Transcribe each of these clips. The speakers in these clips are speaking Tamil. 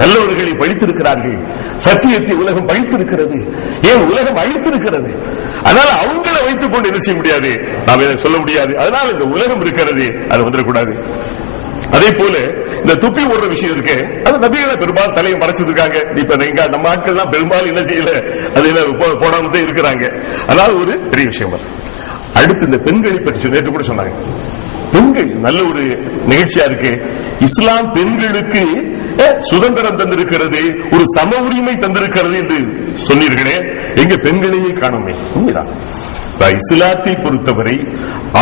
நல்லவர்களை பழித்திருக்கிறார்கள், சத்தியத்தை உலகம் பழித்திருக்கிறது, ஏன் உலகம் அழித்திருக்கிறது. அதனால அவங்களை வைத்துக் கொண்டு என்ன செய்ய முடியாது, நாம் சொல்ல முடியாது. அதனால இந்த உலகம் இருக்கிறது, அது வந்துடக்கூடாது. அதே போல இந்த துப்பி போடுற விஷயம் இருக்கு, அது நபிகளை பெரும்பாலும் தலையை மறைச்சிருக்காங்க. இப்ப நம்ம ஆட்கள் எல்லாம் பெரும்பாலும் என்ன செய்யல, அது போடாம இருக்கிறாங்க. அதனால ஒரு பெரிய விஷயம். அடுத்து இந்த பெண்களை பற்றி நேற்று கூட சொன்னாங்க. பெண்கள் நல்ல ஒரு நிகழ்ச்சியா இருக்கு. இஸ்லாம் பெண்களுக்கு சுதந்திரம் தந்திருக்கிறது, ஒரு சம உரிமை தந்திருக்கிறது என்று சொன்னீர்களே, எங்க பெண்களையே காணுமே. உண்மைதான். இஸ்லாத்தை பொறுத்தவரை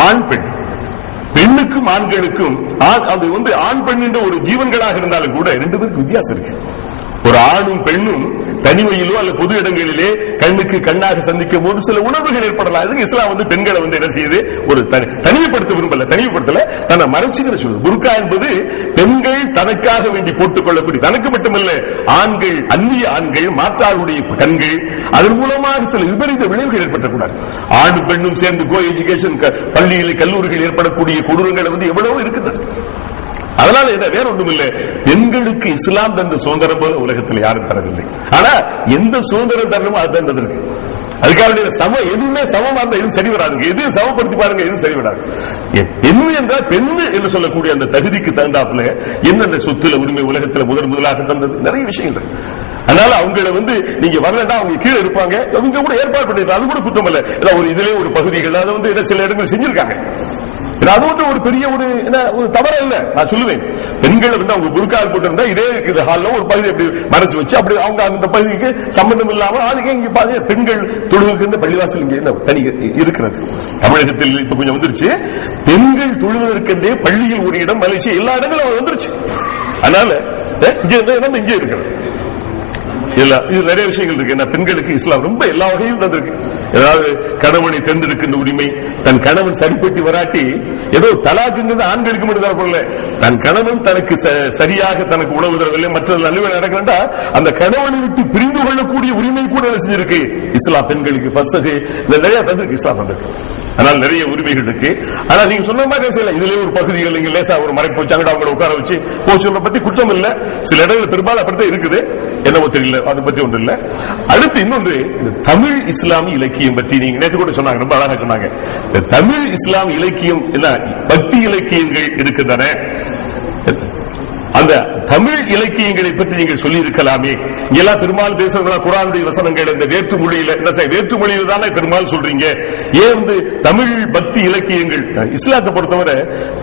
ஆண் பெண், பெண்ணுக்கும் ஆண்களுக்கும் அது ஆண் பெண் என்ற ஒரு ஜீவன்களாக இருந்தாலும் கூட ரெண்டு பேருக்கு வித்தியாசம் இருக்கு. ஒரு ஆணும் பெண்ணும் தனிமையிலோ அல்ல பொது இடங்களிலே கண்ணுக்கு கண்ணாக சந்திக்கும் போது சில உணர்வுகள் ஏற்படலாம். அதுக்கு இஸ்லாம் பெண்களை என்ன செய்யுது, ஒரு தனிமைப்படுத்த விரும்பல, தனிமைப்படுத்தல, தன்னை மறைச்சுக்கிற சொல்லுது. புர்கா என்பது பெண்கள் தனக்காக வேண்டி போட்டுக் கொள்ளக்கூடிய, தனக்கு மட்டுமல்ல, ஆண்கள், அந்நிய ஆண்கள், மாற்றாளுடைய கண்கள், அதன் மூலமாக சில விபரீத விளைவுகள் ஏற்படக்கூடாது. ஆணும் பெண்ணும் சேர்ந்து கோ எஜுகேஷன் பள்ளியில் கல்லூரிகள் ஏற்படக்கூடிய கொடூரங்கள் எவ்வளவோ இருக்குது. அதனால வேற ஒன்றும் இல்லை, பெண்களுக்கு இஸ்லாம் தந்த சுதந்திரம் போல உலகத்தில் யாரும் தரவில்லை. ஆனா எந்த சுதந்திரம் தரணுமோ அது தந்தது இருக்கு. அதுக்காக எதுவுமே சமமா இருந்தா எதுவும் சரி வராது. எதையும் சமப்படுத்தி பாருங்க, எதுவும் சரி வராது. பெண் என்றால் பெண் என்று சொல்லக்கூடிய அந்த தகுதிக்கு தகுந்தாப்புல என்னென்ன சொத்துல உரிமை உலகத்தில் முதலாக தந்தது நிறைய விஷயங்கள். அதனால அவங்களை நீங்க வரலன்னா அவங்க கீழே இருப்பாங்க, அவங்க கூட ஏற்பாடு பண்ணிருக்காங்க, அது கூட குத்தம் இல்ல. ஒரு இதுல ஒரு பகுதிகள் அதை சில இடங்கள் செஞ்சிருக்காங்க. அது ஒரு பெரிய ஒரு தவறு இல்ல. நான் சொல்லுவேன், பெண்கள் அவங்க புர்கால் போட்டு இருந்தா இதே இருக்குது ஹால்ல ஒரு பகுதி அப்படி மறைச்சு வச்சு அப்படி அவங்க அந்த பகுதிக்கு சம்பந்தம் இல்லாம அதுக்கு இங்க பாத்தீங்கன்னா பெண்கள் தொழுவுக்கு இந்த பள்ளிவாசல் இங்க தனி இருக்கிறது. தமிழகத்தில் இப்ப கொஞ்சம் வந்துருச்சு. பெண்கள் தொழுவதற்கென்றே பள்ளியில் ஒரு இடம், மலேசியா எல்லா இடங்களும் வந்துருச்சு. அதனால இங்க இருக்கிறது இது நிறைய விஷயங்கள் இருக்கு. என்ன பெண்களுக்கு இஸ்லாம் ரொம்ப எல்லா வகையும் தந்திருக்கு. ஏதாவது கணவனை தேர்ந்தெடுக்கின்ற உரிமை, தன் கணவன் சரிப்பட்டு வராட்டி ஏதோ தலாக்குங்கிறது ஆண்களுக்கு மட்டும் தரப்படல, தன் கணவன் தனக்கு சரியாக தனக்கு உணவு தரவில்லை, மற்ற நல்ல நடக்கிறா அந்த கணவனை விட்டு பிரிந்து கொள்ளக்கூடிய உரிமை கூட செஞ்சிருக்கு இஸ்லாம் பெண்களுக்கு. நிறைய தந்திருக்கு இஸ்லாம் தந்திருக்கு. ஆனால் நிறைய உரிமைகள் இருக்கு. ஆனா நீங்க சொன்ன மாதிரி செய்யல, இதுல ஒரு பகுதிகள் நீங்க லேசா ஒரு மறைப்பு வச்சு அங்க அவங்களை உட்கார வச்சு போச்சு பத்தி குற்றம் இல்ல. சில இடங்கள் பெரும்பாலும் அப்படித்தான் இருக்குது, என்னவோ தெரியல, அதை பற்றி ஒன்று இல்ல. அடுத்து இன்னொன்று, இந்த தமிழ் இஸ்லாமிய இலக்கியம் பற்றி நீங்க நேற்று கூட சொன்னாங்க, ரொம்ப அழகா சொன்னாங்க. இந்த தமிழ் இஸ்லாமிய இலக்கியம் என்ன பக்தி இலக்கியங்கள் இருக்கின்றன. அந்த தமிழ் இலக்கியங்களை பற்றி நீங்கள் சொல்லி இருக்கலாமே. எல்லாம் பெரும்பாலும் பேசுறவங்களா குர்ஆனுடைய வசனங்கள் இந்த வேற்றுமொழியில வேற்றுமொழியில தானே பெரும்பாலும் சொல்றீங்க. ஏன் தமிழ் பக்தி இலக்கியங்கள்? இஸ்லாத்தை பொறுத்தவரை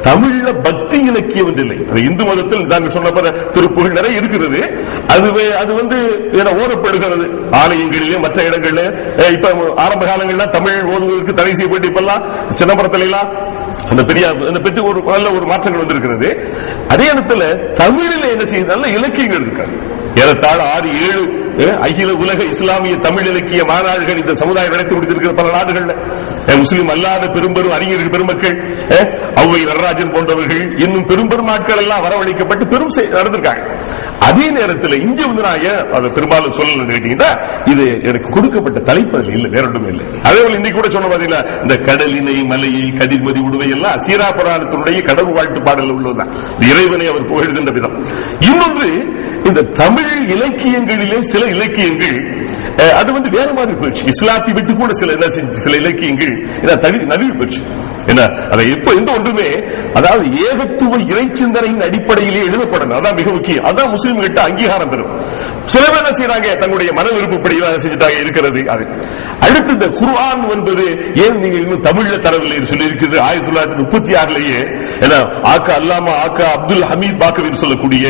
தமிழ்ல பக்தி இலக்கியம் இல்லை. இந்து மதத்தில் நாங்கள் சொன்ன திருப்புகள் நிறைய இருக்கிறது. அது ஓதப்படுகிறது ஆலயங்களிலே மற்ற இடங்கள்ல. இப்ப ஆரம்ப காலங்கள்ல தமிழ் ஓதுவதற்கு தடை செய்யப்பட்டு இப்பெல்லாம் சிதம்பரத்துல எல்லாம் அந்த பெரிய பற்றி ஒரு நல்ல ஒரு மாற்றங்கள் வந்திருக்கிறது. அதே இடத்துல தமிழில் என்ன செய்ய இலக்கியங்கள் இருக்காங்க. ஏறத்தாழ 6-7 அகில உலக இஸ்லாமிய தமிழ் இலக்கிய மாநாடுகள் இந்த சமுதாயம் நடத்தி முடித்திருக்கிற பல நாடுகள்ல. முஸ்லீம் அல்லாத பெரும்பெரும் அறிஞர்கள் பெருமக்கள், ஔவை நடராஜன் போன்றவர்கள், இன்னும் பெரும்பெரும் ஆட்கள் எல்லாம் வரவழைக்கப்பட்டு பெரும் நடந்திருக்காங்க. அதே நேரத்தில் இங்க நான் பெரும்பாலும் சொல்லல கேட்டீங்கன்னா, இது எனக்கு கொடுக்கப்பட்ட தலைப்பு இல்ல, வேற ஒன்றும் இல்லை. அதே போல இன்னைக்கு கூட சொன்ன பாத்தீங்களா, இந்த கடலினை மலையை கதிர்மதி உடுவை எல்லாம் சீரா புராணத்தினுடைய கடவுள் வாழ்த்து பாடல் உள்ளதுதான். இறைவனை அவர் புகழ்கின்ற விதம். இன்னொன்று, இந்த தமிழ் இலக்கியங்களிலே சில இலக்கியங்கள் அது வேற மாதிரி போயிடுச்சு. இஸ்லாத்தை விட்டு கூட சில இலக்கியங்கள் நழுவி போயிடுச்சு. என்ன அதை எப்ப எந்த ஒன்றுமே, அதாவது ஏகத்துவ இறை சிந்தனையின் அடிப்படையிலே எழுதப்படணும். அதான் மிக முக்கியம். அதான் முஸ்லீம் கிட்ட அங்கீகாரம் பெறும். சில பேர் என்ன செய்யறாங்க, தங்களுடைய மன விருப்பப்படி செஞ்சுட்டாங்க இருக்கிறது. அது அடுத்து இந்த குர்ஆன் என்பது ஏன் நீங்க இன்னும் தமிழ்ல தரவில்லை சொல்லி இருக்கிறது. 1936 அல்லாமா அப்துல் ஹமீத் பாக்கவி சொல்லக்கூடிய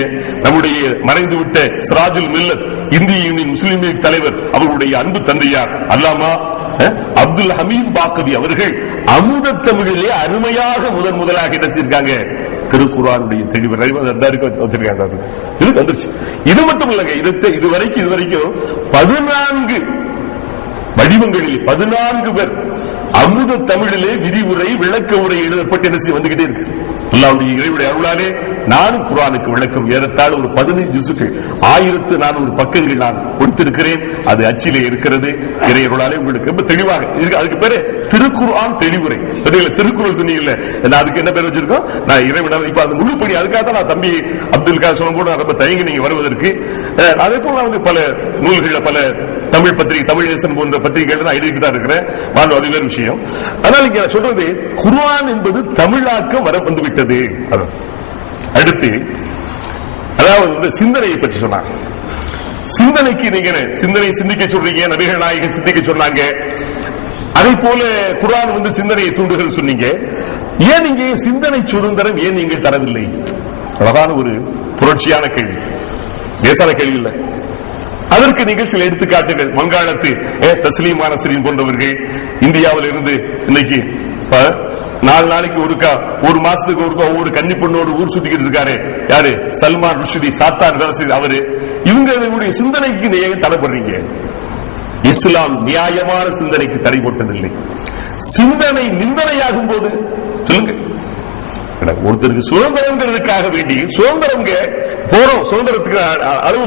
நம்முடைய மறைந்துவிட்ட சிராஜுல் மில்லத் இந்திய யூனியன் முஸ்லீம் லீக் தலைவர், அவர்களுடைய அன்பு தந்தையார் அல்லாமா அப்துல் ஹமீத் பாக்கவி அவர்கள் அமுத தமிழிலே அருமையாக முதலாக என்ன செஞ்சிருக்காங்க, திருக்குர்ஆனுடைய தெளிவு வந்துருச்சு. இது மட்டும் இல்லங்க, இதுவரைக்கும் 14 வடிவங்களில் 14 பேர் அமுத தமிழிலே விரிவுரை விளக்க உரை எழுதப்பட்டு என்ன வந்துகிட்டே இருக்கு. அல்லாஹ்வுடைய இறைவனுடைய அருளாலே நானும் குர்ஆனுக்கு விளக்கம் ஏறத்தாழ ஒரு 15 ஜுசுகள் 1400 பக்கங்கள் நான் கொடுத்திருக்கிறேன். அது அச்சிலே இருக்கிறது. இறை அருளாலே உங்களுக்கு ரொம்ப தெளிவாக இருக்கு. அதுக்கு பேரு திருக்குர்ஆன் தெளிவுரை. திருக்குறள் சொன்னீங்கல்ல, அதுக்கு என்ன பேர் வச்சிருக்கோம்? நான் இறைவன் இப்ப அது முழுப்படி. அதுக்காக தான் நான் தம்பி அப்துல் கார் சொல்லும் போது ரொம்ப தயங்கி நீங்க வருவதற்கு. அதே போல வந்து பல நூல்கள், பல தமிழ் பத்திரிகை, தமிழ் தேசம் போன்ற பத்திரிகைகள் நான் எழுதிட்டு தான் இருக்கிறேன். அது வேறு விஷயம். அதனால இங்க சொல்றது குர்ஆன் என்பது தமிழாக்கம் வர வந்துவிட்டது. அடுத்து அதாவது வந்து சிந்தனையை பற்றி சொன்னாங்க. சிந்தனைக்கு நீங்க சிந்தனை சிந்திக்க சொல்றீங்க, நபிகள் நாயகன் சிந்திக்க சொன்னாங்க. அதே போல குர்ஆன் வந்து சிந்தனையை தூண்டுகள் சொன்னீங்க. ஏன் நீங்க சிந்தனை சுதந்திரம் ஏன் நீங்கள் தரவில்லை? அழகான ஒரு புரட்சியான கேள்வி, லேசான கேள்வி இல்லை. அதற்கு நீங்கள் சில எடுத்துக்காட்டுகள். வங்காளத்து தஸ்லீம் நஸ்ரீன் போன்றவர்கள் இந்தியாவில் இருந்து இன்னைக்கு 4 நாளைக்கு ஒருக்கா, ஒரு மாசத்துக்கு ஒருக்கா ஒவ்வொரு கன்னி பொண்ணோடு ஊர் சுத்திக்கிட்டு இருக்காரு. யாரு? சல்மான் ருஷ்டி, சாத்தான் ரஷீத் அவரு. இவங்களுடைய சிந்தனைக்கு நீங்க தடைப்படுறீங்க. இஸ்லாம் நியாயமான சிந்தனைக்கு தடை போட்டதில்லை. சிந்தனை நிந்தனையாகும் போது சொல்லுங்க. ஒருத்தருக்கு சுதந்திரங்கிறதுக்காக வேண்டி சுதந்திரம் போறோம், சுதந்திரத்துக்கு அளவு